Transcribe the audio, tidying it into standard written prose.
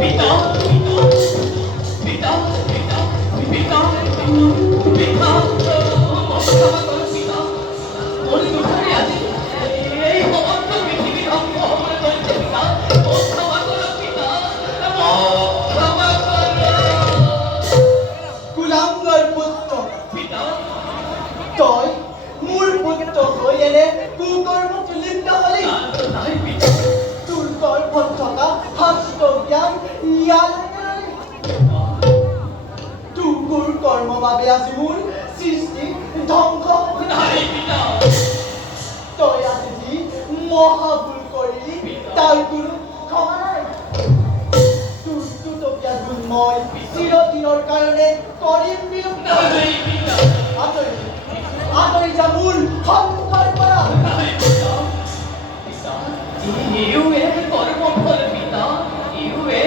পিতা পিতা পিতা পিতা পিতা ক্ষমা করো পিতা মনে দুঃখে আছে এই সমস্ত পৃথিবী ধ্বংস হয়ে চলছে পিতা ক্ষমা করো পিতা ক্ষমা করো কুলাঙ্গার পুত্র পিতা তই মোৰ পুত্ৰ হৈ এনে কুকৰ্মত লিপ্ত হলি নাই পিতা তোৰ গৰ্ভত থকা শাস্ত্ৰ জ্ঞান ইয়ালৈ তোৰ কৰ্মৰ বাবে আজি মোৰ সৃষ্টি ধ্বংস নাই পিতা তই আজি যি মহাভুল কৰিলি তাৰ কোনো ক্ষমা নাই তোৰ দুটকীয়া গুণ মই চিৰদিনৰ কাৰণে কৰিম বিলুপ্ত নাই পিতা আঁতৰি যা মোৰ সন্মুখৰ পৰা নাই পিতা পিতা ইউ